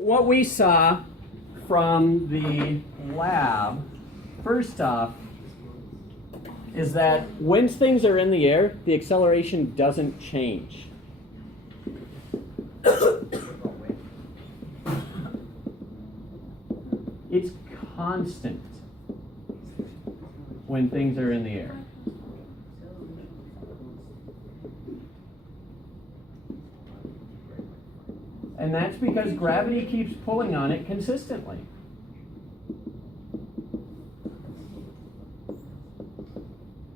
What we saw from the lab, first off, is that when things are in the air, the acceleration doesn't change. It's constant when things are in the air. And that's because gravity keeps pulling on it consistently.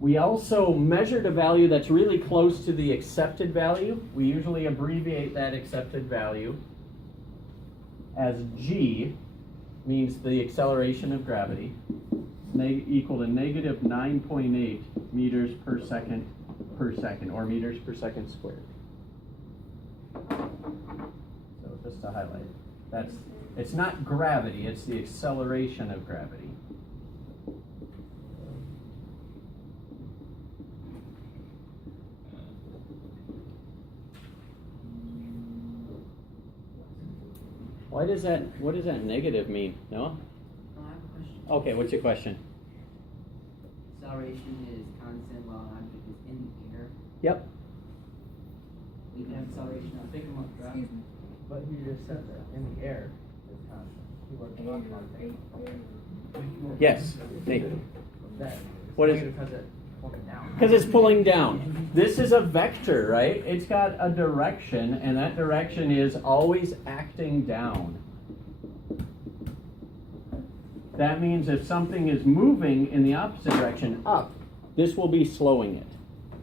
We also measured a value that's really close to the accepted value. We usually abbreviate that accepted value as G, means the acceleration of gravity, equal to negative 9.8 meters per second, or meters per second squared. So just to highlight, it's not gravity, it's the acceleration of gravity. What does that negative mean? No? I have a question. Okay, what's your question? Acceleration is constant while an object is in the air. Yep. We can have acceleration on big amount of gravity. But you just said that in the air is constant. You were talking about things. Yes. Nate. That. What is because it's pulling down. Because it's pulling down. This is a vector, right? It's got a direction, and that direction is always acting down. That means if something is moving in the opposite direction, up, this will be slowing it.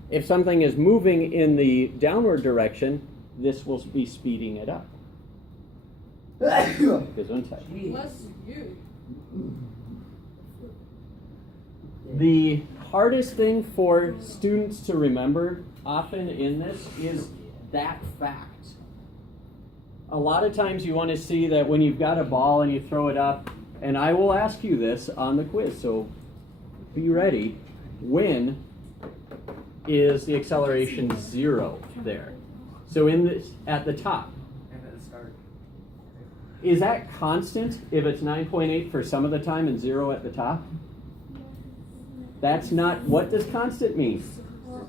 If something is moving in the downward direction, this will be speeding it up. Jeez. Bless you. The hardest thing for students to remember often in this is that fact. A lot of times you want to see that when you've got a ball and you throw it up, and I will ask you this on the quiz, so be ready. When is the acceleration 0 there? So in this, at the top. And at the start. Is that constant if it's 9.8 for some of the time and 0 at the top? That's not, what does constant mean? No,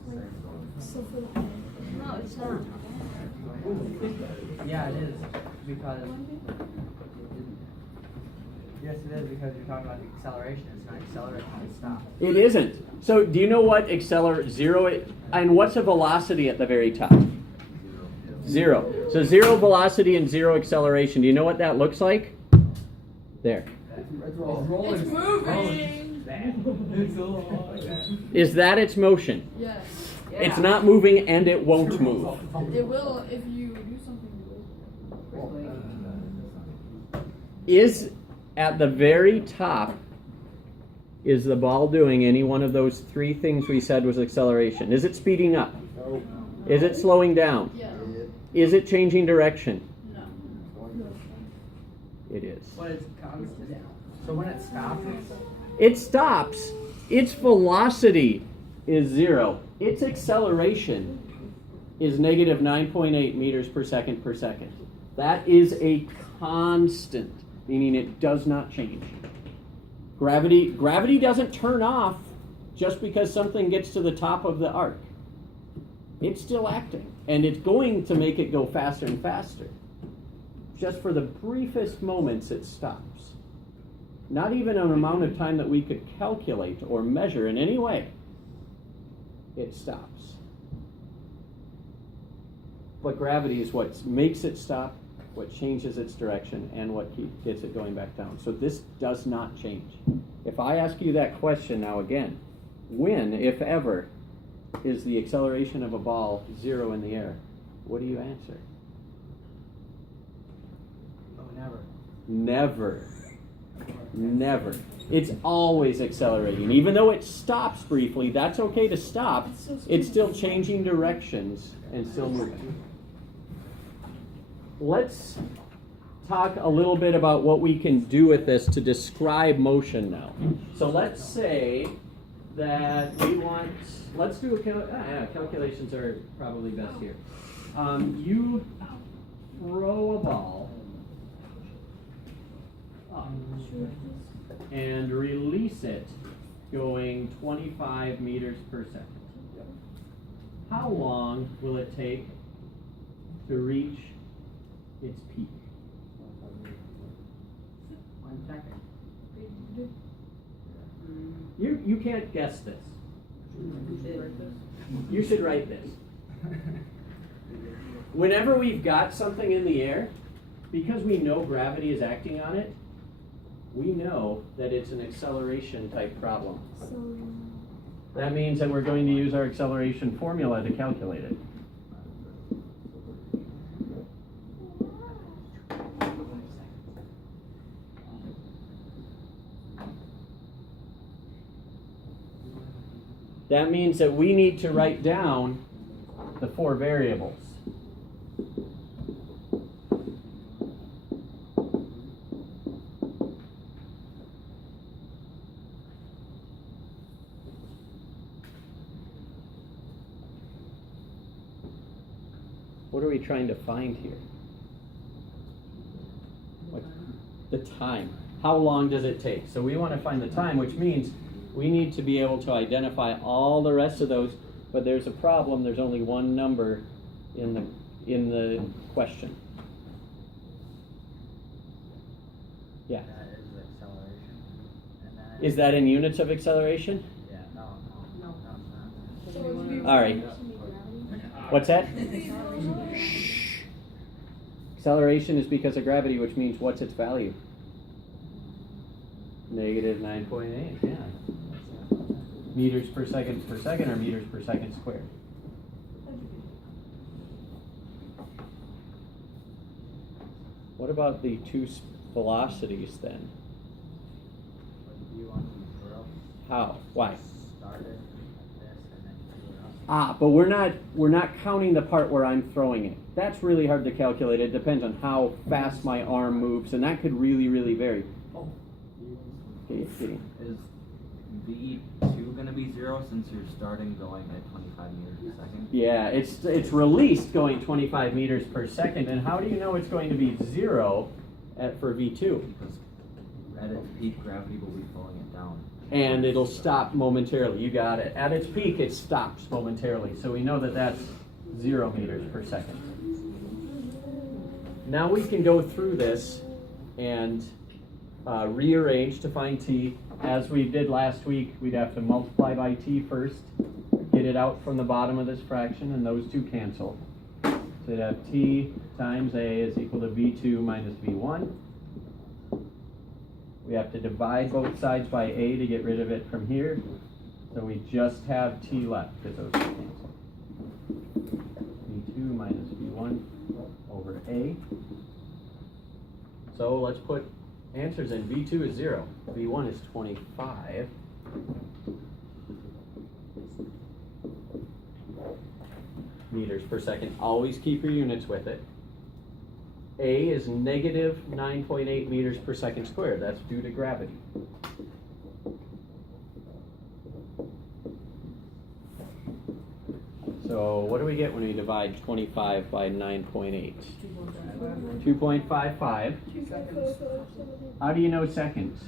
it's not. Yeah, it is. Because. Yes, it is because you're talking about the acceleration. It's not accelerating, it's stop. It isn't. So do you know what 0 and what's a velocity at the very top? 0. So 0 velocity and 0 acceleration. Do you know what that looks like? There. It's moving. Is that its motion? Yes. It's not moving and it won't move. It will if you do something to it. Is at the very top, is the ball doing any one of those 3 things we said was acceleration? Is it speeding up? Is it slowing down? Yes. Is it changing direction? No. It is. But it's constant. So when it stops, It stops. Its velocity is 0. Its acceleration is negative 9.8 meters per second per second. That is a constant, meaning it does not change. Gravity doesn't turn off just because something gets to the top of the arc. It's still acting, and it's going to make it go faster and faster. Just for the briefest moments, it stops. Not even an amount of time that we could calculate or measure in any way. It stops. But gravity is what makes it stop, what changes its direction, and what gets it going back down. So this does not change. If I ask you that question now again, when, if ever, is the acceleration of a ball 0 in the air? What do you answer? oh, never. Never. Never. It's always accelerating. Even though it stops briefly, that's okay to stop. It's still changing directions and still moving. Let's talk a little bit about what we can do with this to describe motion now. So let's say that we want, let's do calculations are probably best here. You throw a ball and release it going 25 meters per second. How long will it take to reach its peak? 1 second. You can't guess this. You should write this. Whenever we've got something in the air, because we know gravity is acting on it, we know that it's an acceleration type problem. That means that we're going to use our acceleration formula to calculate it. That means that we need to write down the 4 variables. What are we trying to find here? What? The time. How long does it take? So we want to find the time, which means we need to be able to identify all the rest of those, but there's a problem. There's only one number in the question. Yeah. That is acceleration. And then Is that in units of acceleration? Yeah, no, it's not. So would you be All right. What's that? Acceleration is because of gravity, which means what's its value? Negative 9.8, yeah. Meters per second or meters per second squared? What about the two velocities then? But do you want to throw? How? Why? Start it like this and then do it up. Ah, but we're not counting the part where I'm throwing it. That's really hard to calculate. It depends on how fast my arm moves, and that could really, really vary. Okay, Gideon. Is V2 going to be 0 since you're starting going at 25 meters per second? Yeah, it's released going 25 meters per second, and how do you know it's going to be 0 for V2? Because at its peak, gravity will be pulling it down. And it'll stop momentarily. You got it. At its peak, it stops momentarily. So we know that that's 0 meters per second. Now we can go through this and rearrange to find t. As we did last week, we'd have to multiply by t first, get it out from the bottom of this fraction, and those two cancel. So you'd have t times a is equal to v2 minus v1. We have to divide both sides by a to get rid of it from here. So we just have t left because those two cancel. v2 minus v1 over a. So let's put answers in. v2 is 0. v1 is 25. Meters per second. Always keep your units with it. A is negative 9.8 meters per second squared. That's due to gravity. So what do we get when we divide 25 by 9.8? 2.55. How do you know seconds?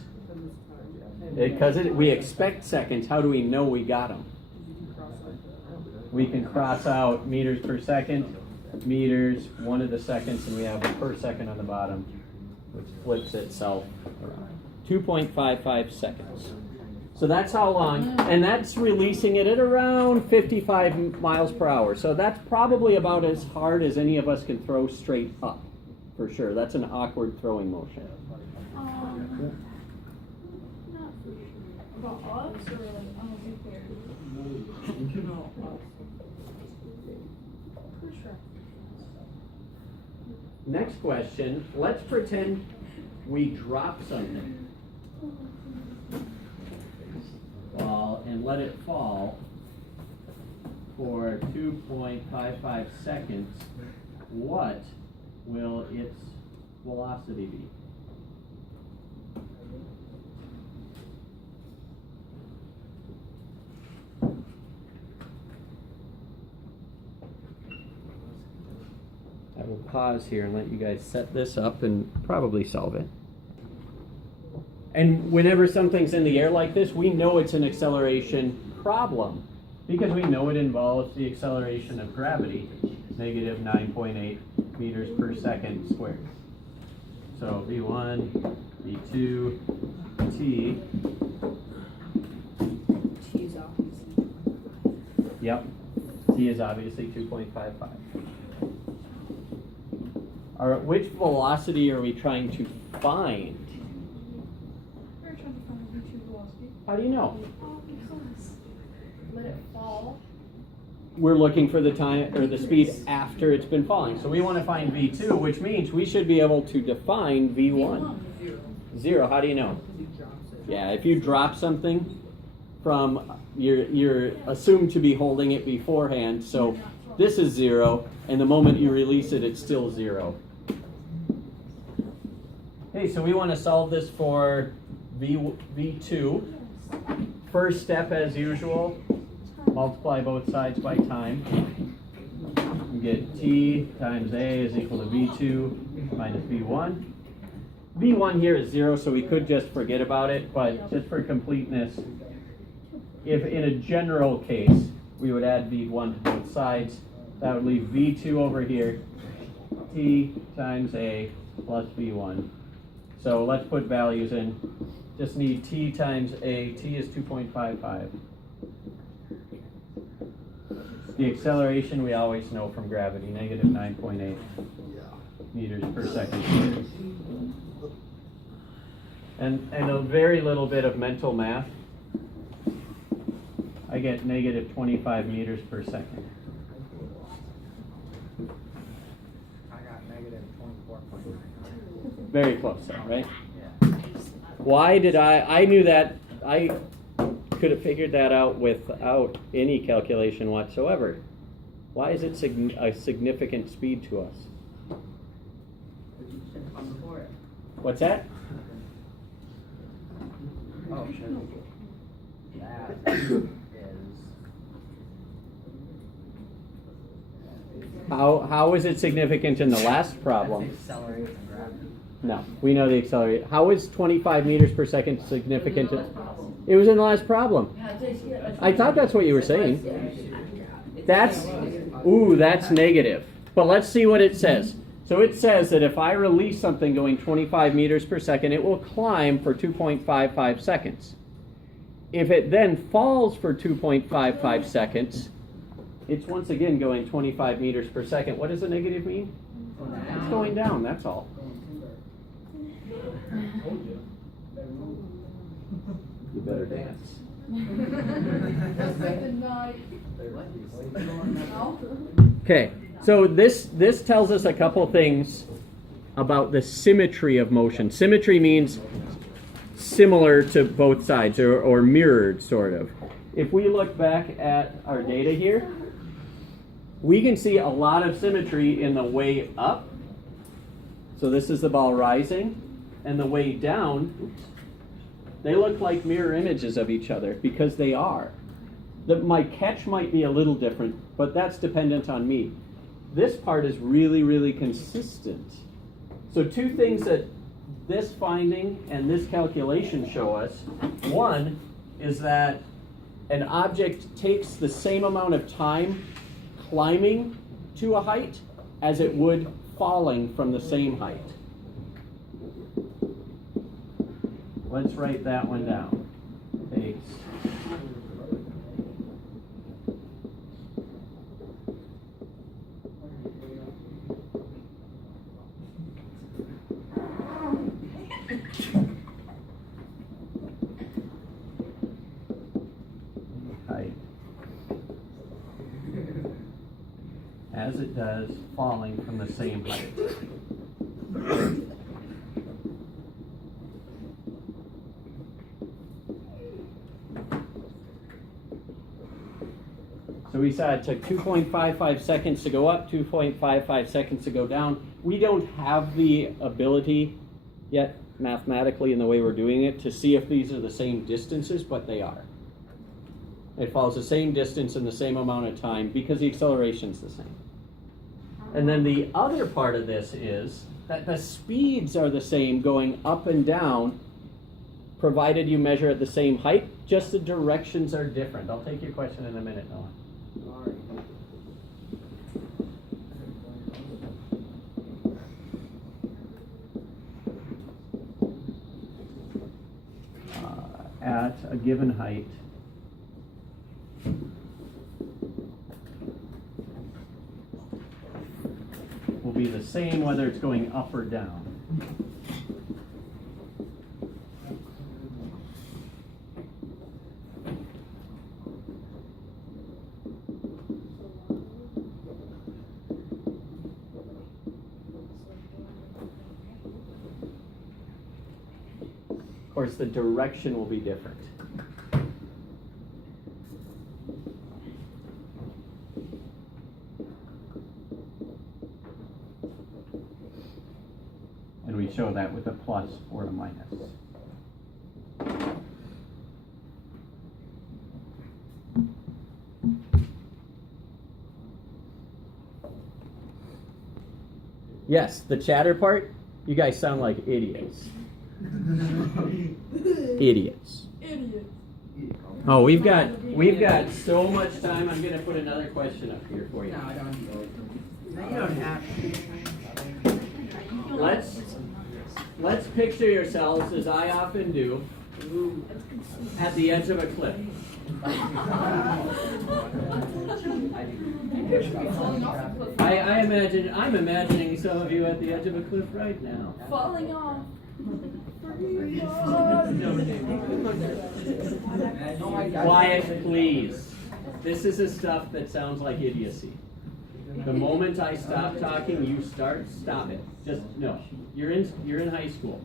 Because we expect seconds. How do we know we got them? We can cross out meters per second, meters, 1 of the seconds, and we have a per second on the bottom, which flips itself around. 2.55 seconds. So that's how long, and that's releasing it at around 55 miles per hour. So that's probably about as hard as any of us can throw straight up, for sure. That's an awkward throwing motion. Not for sure. About us or like on a big bear? For sure. Next question, let's pretend we drop something. And let it fall for 2.55 seconds. What will its velocity be? I will pause here and let you guys set this up and probably solve it. And whenever something's in the air like this, we know it's an acceleration problem because we know it involves the acceleration of gravity, negative 9.8 meters per second squared. So V1, V2, T. T's obviously. Yep. T is obviously 2.55. Which velocity are we trying to find? We're trying to find V2 velocity. How do you know? Because let it fall. We're looking for the time or the speed after it's been falling. So we want to find V2, which means we should be able to define V1. Zero. How do you know? Yeah, if you drop something from you're assumed to be holding it beforehand. So this is 0, and the moment you release it, it's still 0. Okay, so we want to solve this for V2. First step, as usual, multiply both sides by time. You get T times A is equal to V2 minus V1. V1 here is 0, so we could just forget about it, but just for completeness, if in a general case, we would add V1 to both sides, that would leave V2 over here, T times A plus V1. So let's put values in. Just need T times A. T is 2.55. The acceleration we always know from gravity, negative 9.8 meters per second. And a very little bit of mental math. I get negative 25 meters per second. I got negative 24.9. Very close, right? Yeah. Why did I knew that, I could have figured that out without any calculation whatsoever. Why is it a significant speed to us? What's that? Oh, sure. That is. How is it significant in the last problem? That's the acceleration of gravity. No, we know the acceleration. How is 25 meters per second significant? It was in the last problem. I thought that's what you were saying. That's negative. But let's see what it says. So it says that if I release something going 25 meters per second, it will climb for 2.55 seconds. If it then falls for 2.55 seconds, it's once again going 25 meters per second. What does the negative mean? It's going down, that's all. You better dance. Okay, so this tells us a couple things about the symmetry of motion. Symmetry means similar to both sides, or mirrored, sort of. If we look back at our data here, we can see a lot of symmetry in the way up. So this is the ball rising, and the way down, they look like mirror images of each other because they are. My catch might be a little different, but that's dependent on me. This part is really, really consistent. So two things that this finding and this calculation show us. One is that an object takes the same amount of time climbing to a height as it would falling from the same height. Let's write that one down. Takes height as it does falling from the same height. So we saw it took 2.55 seconds to go up, 2.55 seconds to go down. We don't have the ability yet mathematically in the way we're doing it to see if these are the same distances, but they are. It follows the same distance in the same amount of time because the acceleration's the same. And then the other part of this is that the speeds are the same going up and down provided you measure at the same height, just the directions are different. I'll take your question in a minute, Noah. At a given height, will be the same whether it's going up or down. Of course, the direction will be different. And we show that with a plus or a minus. Yes, the chatter part, you guys sound like idiots. Idiots. Idiot. Oh, we've got so much time. I'm going to put another question up here for you. No, I don't. No, you don't have to. Let's picture yourselves, as I often do, at the edge of a cliff. I'm imagining some of you at the edge of a cliff right now. Falling off. Quiet, please. This is the stuff that sounds like idiocy. The moment I stop talking, you stop it. Just no. You're in high school.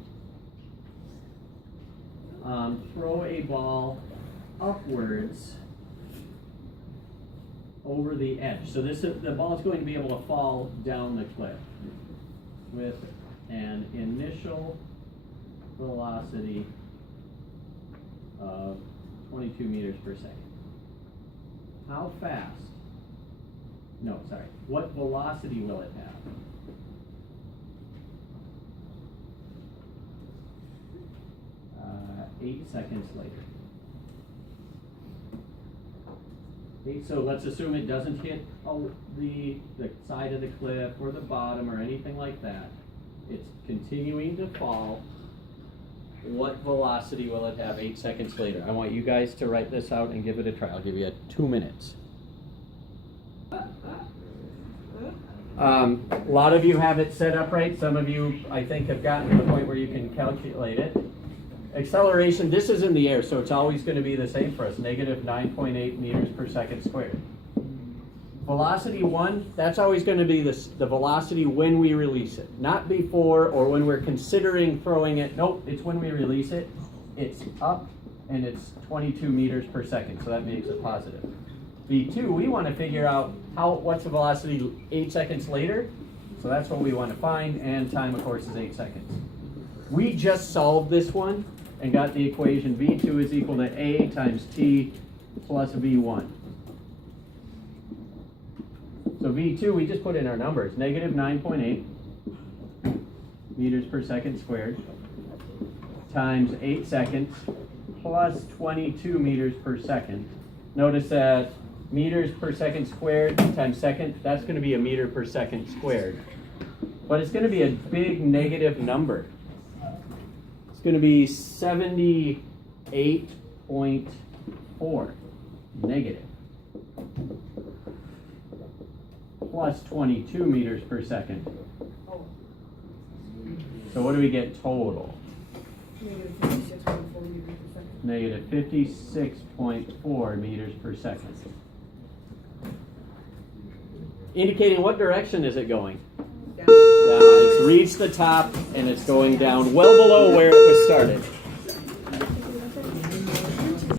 Throw a ball upwards over the edge. So the ball is going to be able to fall down the cliff with an initial velocity of 22 meters per second. How fast? No, sorry. What velocity will it have? Uh, 8 seconds later. Okay, so let's assume it doesn't hit the side of the cliff or the bottom or anything like that. It's continuing to fall. What velocity will it have 8 seconds later? I want you guys to write this out and give it a try. I'll give you 2 minutes. A lot of you have it set up right. Some of you, I think, have gotten to the point where you can calculate it. Acceleration, this is in the air, so it's always going to be the same for us, negative 9.8 meters per second squared. Velocity 1, that's always going to be the velocity when we release it. Not before or when we're considering throwing it. Nope, it's when we release it. It's up and it's 22 meters per second, so that makes it positive. V2, we want to figure out what's the velocity 8 seconds later. So that's what we want to find, and time, of course, is 8 seconds. We just solved this one and got the equation V2 is equal to A times T plus V1. So V2, we just put in our numbers, negative 9.8 meters per second squared times 8 seconds plus 22 meters per second. Notice that meters per second squared times second, that's going to be a meter per second squared. But it's going to be a big negative number. It's going to be 78.4 negative plus 22 meters per second. So what do we get total? Negative 56.4 meters per second. Indicating what direction is it going? Down. It's reached the top and it's going down well below where it was started.